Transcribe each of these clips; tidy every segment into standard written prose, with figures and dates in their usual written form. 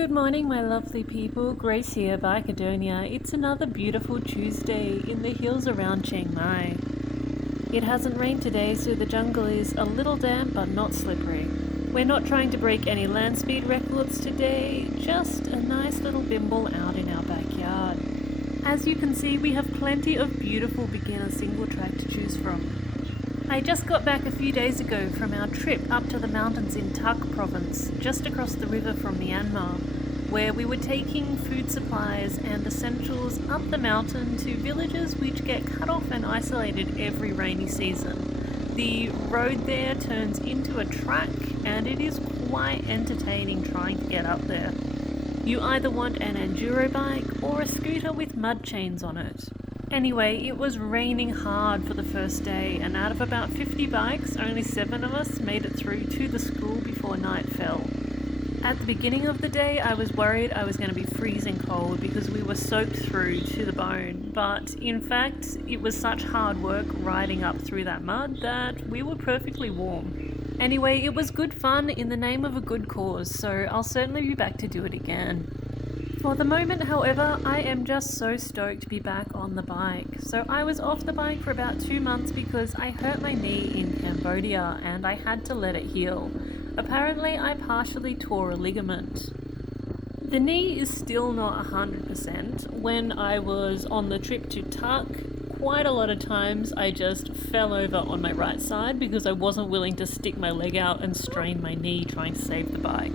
Good morning, my lovely people. Grace here, Bikeadonia. It's another beautiful Tuesday in the hills around Chiang Mai. It hasn't rained today, so the jungle is a little damp but not slippery. We're not trying to break any land speed records today, just a nice little bimble out in our backyard. As you can see, we have plenty of beautiful beginner single track to choose from. I just got back a few days ago from our trip up to the mountains in Tak province, just across the river from Myanmar, where we were taking food supplies and essentials up the mountain to villages which get cut off and isolated every rainy season. The road there turns into a track and it is quite entertaining trying to get up there. You either want an enduro bike or a scooter with mud chains on it. Anyway, it was raining hard for the first day, and out of about 50 bikes, only 7 of us made it through to the school before night fell. At the beginning of the day, I was worried I was going to be freezing cold because we were soaked through to the bone, but in fact, it was such hard work riding up through that mud that we were perfectly warm. Anyway, it was good fun in the name of a good cause, so I'll certainly be back to do it again. For the moment, however, I am just so stoked to be back on the bike. So I was off the bike for about 2 months because I hurt my knee in Cambodia and I had to let it heal. Apparently, I partially tore a ligament. The knee is still not 100%. When I was on the trip to Tak, quite a lot of times I just fell over on my right side because I wasn't willing to stick my leg out and strain my knee trying to save the bike.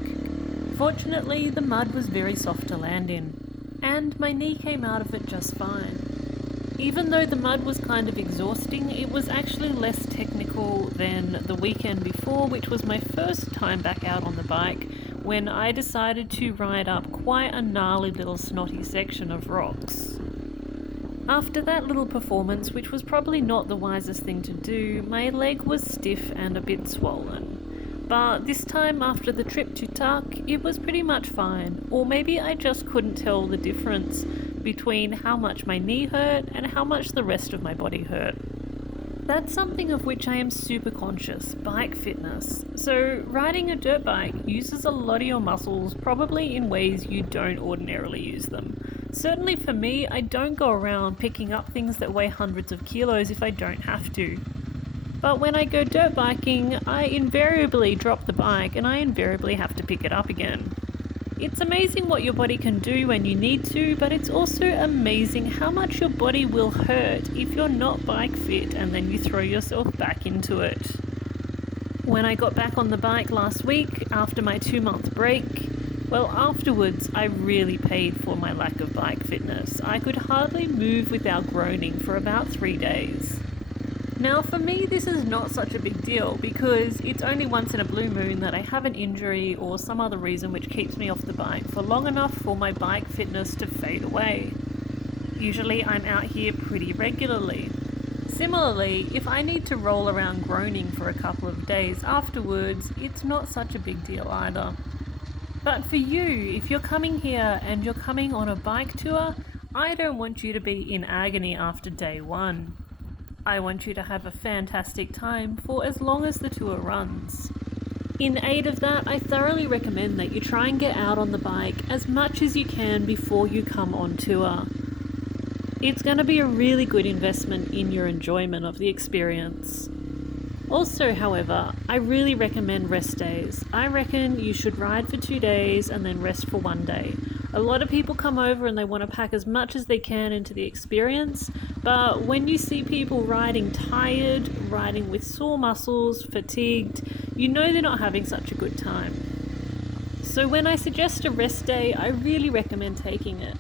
Fortunately, the mud was very soft to land in, and my knee came out of it just fine. Even though the mud was kind of exhausting, it was actually less technical than the weekend before, which was my first time back out on the bike, when I decided to ride up quite a gnarly little snotty section of rocks. After that little performance, which was probably not the wisest thing to do, my leg was stiff and a bit swollen. But this time after the trip to Tak, it was pretty much fine, or maybe I just couldn't tell the difference between how much my knee hurt and how much the rest of my body hurt. That's something of which I am super conscious, bike fitness. So riding a dirt bike uses a lot of your muscles, probably in ways you don't ordinarily use them. Certainly for me, I don't go around picking up things that weigh hundreds of kilos if I don't have to. But when I go dirt biking, I invariably drop the bike and I invariably have to pick it up again. It's amazing what your body can do when you need to, but it's also amazing how much your body will hurt if you're not bike fit and then you throw yourself back into it. When I got back on the bike last week after my 2-month break, well, afterwards I really paid for my lack of bike fitness. I could hardly move without groaning for about 3 days. Now for me this is not such a big deal because it's only once in a blue moon that I have an injury or some other reason which keeps me off the bike for long enough for my bike fitness to fade away. Usually I'm out here pretty regularly. Similarly, if I need to roll around groaning for a couple of days afterwards, it's not such a big deal either. But for you, if you're coming here and you're coming on a bike tour, I don't want you to be in agony after day 1. I want you to have a fantastic time for as long as the tour runs. In aid of that, I thoroughly recommend that you try and get out on the bike as much as you can before you come on tour. It's going to be a really good investment in your enjoyment of the experience. Also, however, I really recommend rest days. I reckon you should ride for 2 days and then rest for 1 day. A lot of people come over and they want to pack as much as they can into the experience, but when you see people riding tired, riding with sore muscles, fatigued, you know they're not having such a good time. So when I suggest a rest day, I really recommend taking it.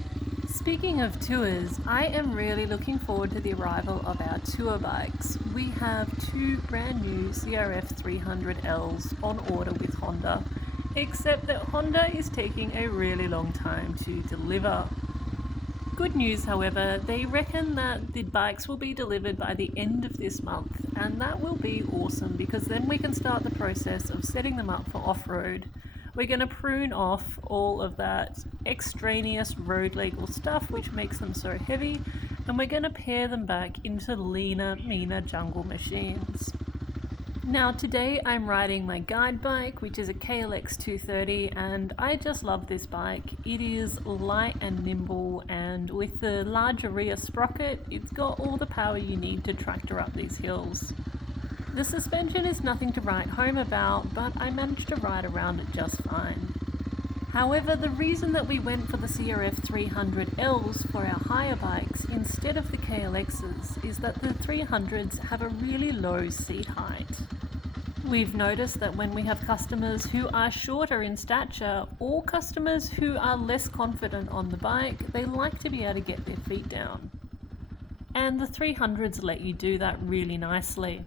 Speaking of tours, I am really looking forward to the arrival of our tour bikes. We have 2 brand new CRF300Ls on order with Honda, except that Honda is taking a really long time to deliver. Good news, however, they reckon that the bikes will be delivered by the end of this month, and that will be awesome because then we can start the process of setting them up for off-road. We're going to prune off all of that extraneous road legal stuff which makes them so heavy, and we're going to pair them back into leaner, meaner jungle machines. Now today I'm riding my guide bike, which is a KLX230, and I just love this bike. It is light and nimble, and with the larger rear sprocket, it's got all the power you need to tractor up these hills. The suspension is nothing to write home about, but I managed to ride around it just fine. However, the reason that we went for the CRF300Ls for our hire bikes instead of the KLXs is that the 300s have a really low seat height. We've noticed that when we have customers who are shorter in stature or customers who are less confident on the bike, they like to be able to get their feet down. And the 300s let you do that really nicely.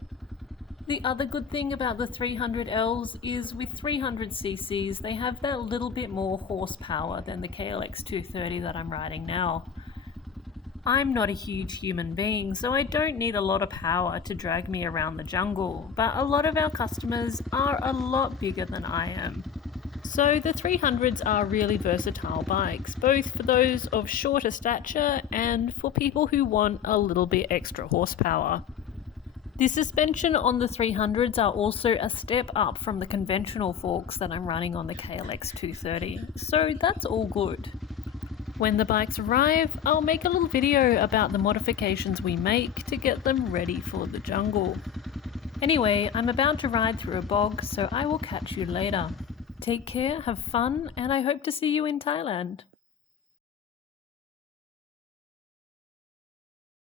The other good thing about the 300Ls is with 300cc's they have that little bit more horsepower than the KLX230 that I'm riding now. I'm not a huge human being, so I don't need a lot of power to drag me around the jungle, but a lot of our customers are a lot bigger than I am. So the 300s are really versatile bikes, both for those of shorter stature and for people who want a little bit extra horsepower. The suspension on the 300s are also a step up from the conventional forks that I'm running on the KLX230, so that's all good. When the bikes arrive, I'll make a little video about the modifications we make to get them ready for the jungle. Anyway, I'm about to ride through a bog, so I will catch you later. Take care, have fun, and I hope to see you in Thailand.